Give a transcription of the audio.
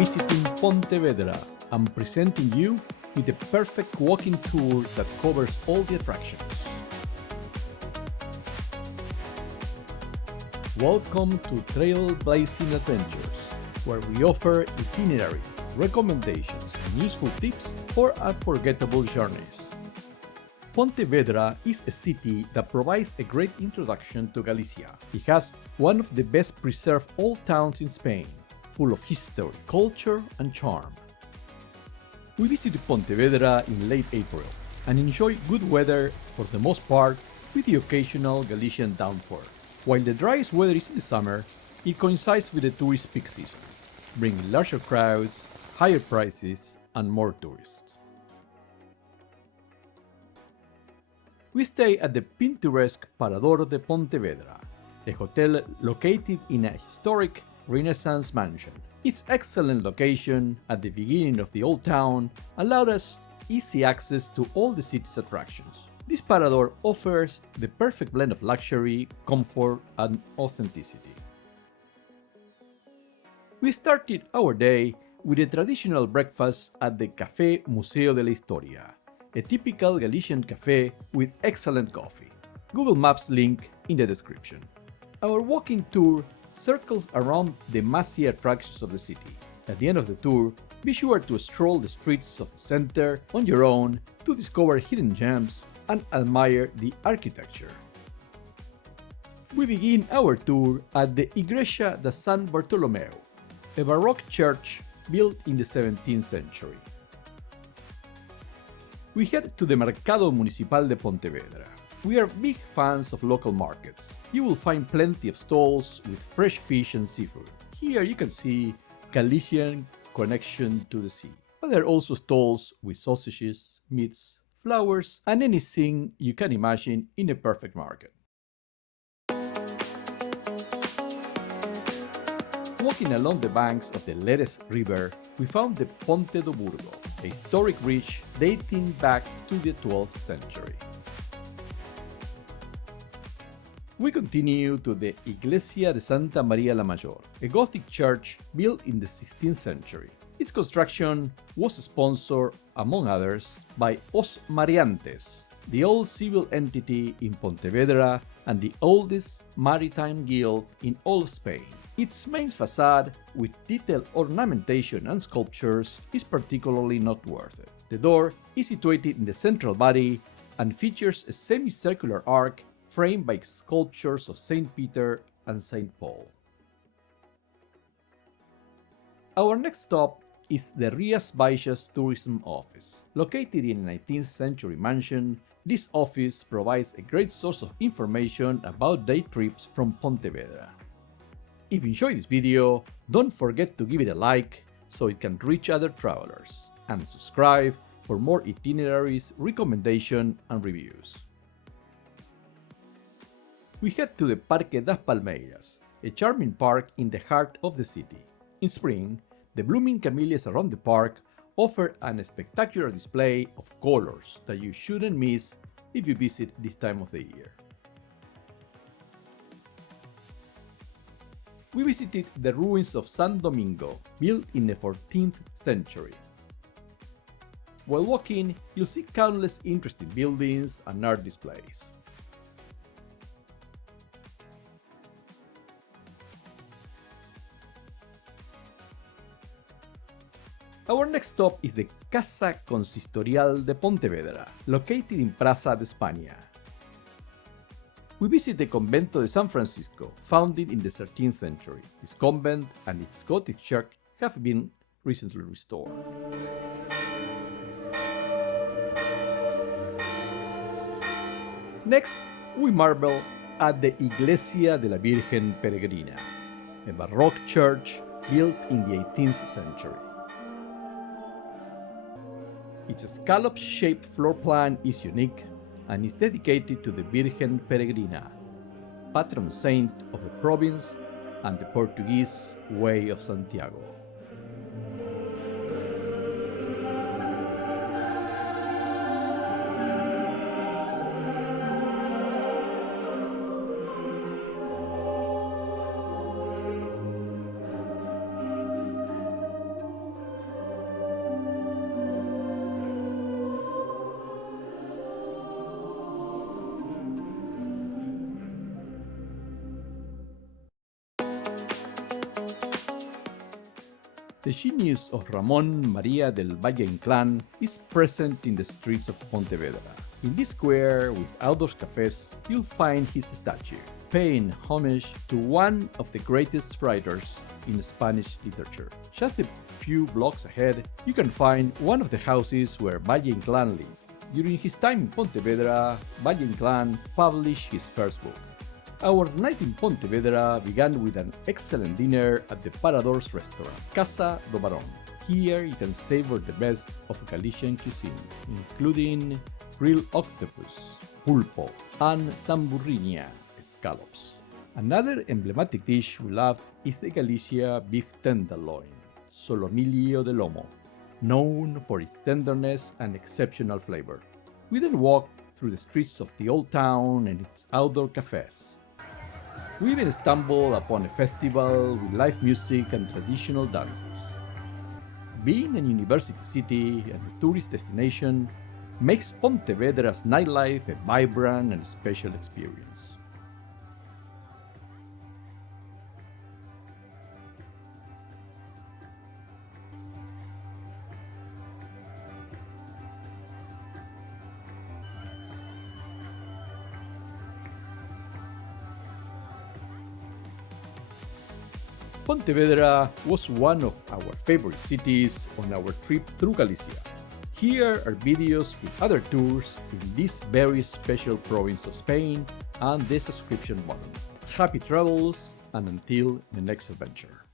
visiting Pontevedra and presenting you with the perfect walking tour that covers all the attractions. Welcome to Trailblazing Adventures, where we offer itineraries, recommendations, and useful tips for unforgettable journeys. Pontevedra is a city that provides a great introduction to Galicia. It has one of the best preserved old towns in Spain, full of history, culture, and charm. We visited Pontevedra in late April and enjoy good weather for the most part, with the occasional Galician downpour. While the driest weather is in the summer, it coincides with the tourist peak season, bringing larger crowds, higher prices, and more tourists. We stay at the picturesque Parador de Pontevedra, a hotel located in a historic Renaissance mansion. Its excellent location at the beginning of the old town allowed us easy access to all the city's attractions. This Parador offers the perfect blend of luxury, comfort, and authenticity. We started our day with a traditional breakfast at the Café Museo de la Historia, a typical Galician cafe with excellent coffee. Google Maps link in the description. Our walking tour circles around the must-see attractions of the city. At the end of the tour, be sure to stroll the streets of the center on your own to discover hidden gems and admire the architecture. We begin our tour at the Iglesia de San Bartolomeu, a Baroque church built in the 17th century. We head to the Mercado Municipal de Pontevedra. We are big fans of local markets. You will find plenty of stalls with fresh fish and seafood. Here you can see Galician connection to the sea. But there are also stalls with sausages, meats, flowers, and anything you can imagine in a perfect market. Walking along the banks of the Leres River, we found the Ponte do Burgo, a historic bridge dating back to the 12th century. We continue to the Iglesia de Santa María la Mayor, a Gothic church built in the 16th century. Its construction was sponsored, among others, by Os Mariantes, the old civil entity in Pontevedra and the oldest maritime guild in all of Spain. Its main facade, with detailed ornamentation and sculptures, is particularly noteworthy. The door is situated in the central body and features a semicircular arch framed by sculptures of Saint Peter and Saint Paul. Our next stop is the Rías Baixas Tourism Office. Located in a 19th century mansion, this office provides a great source of information about day trips from Pontevedra. If you enjoyed this video, don't forget to give it a like so it can reach other travelers, and subscribe for more itineraries, recommendations, and reviews. We head to the Parque das Palmeiras, a charming park in the heart of the city. In spring, the blooming camellias around the park offer a spectacular display of colors that you shouldn't miss if you visit this time of the year. We visited the ruins of San Domingo, built in the 14th century. While walking, you'll see countless interesting buildings and art displays. Our next stop is the Casa Consistorial de Pontevedra, located in Plaza de España. We visit the Convento de San Francisco, founded in the 13th century. This convent and its Gothic church have been recently restored. Next, we marvel at the Iglesia de la Virgen Peregrina, a Baroque church built in the 18th century. Its scallop-shaped floor plan is unique and is dedicated to the Virgen Peregrina, patron saint of the province and the Portuguese Way of Santiago. The genius of Ramón María del Valle Inclán is present in the streets of Pontevedra. In this square with outdoor cafes, you'll find his statue, paying homage to one of the greatest writers in Spanish literature. Just a few blocks ahead, you can find one of the houses where Valle Inclán lived. During his time in Pontevedra, Valle Inclán published his first book. Our night in Pontevedra began with an excellent dinner at the Parador's restaurant, Casa do Barón. Here you can savor the best of Galician cuisine, including grilled octopus, pulpo, and samburriña, scallops. Another emblematic dish we love is the Galicia beef tenderloin, solomillo de lomo, known for its tenderness and exceptional flavor. We then walked through the streets of the old town and its outdoor cafes. We even stumbled upon a festival with live music and traditional dances. Being a university city and a tourist destination makes Pontevedra's nightlife a vibrant and special experience. Pontevedra was one of our favorite cities on our trip through Galicia. Here are videos with other tours in this very special province of Spain and the subscription button. Happy travels, and until the next adventure.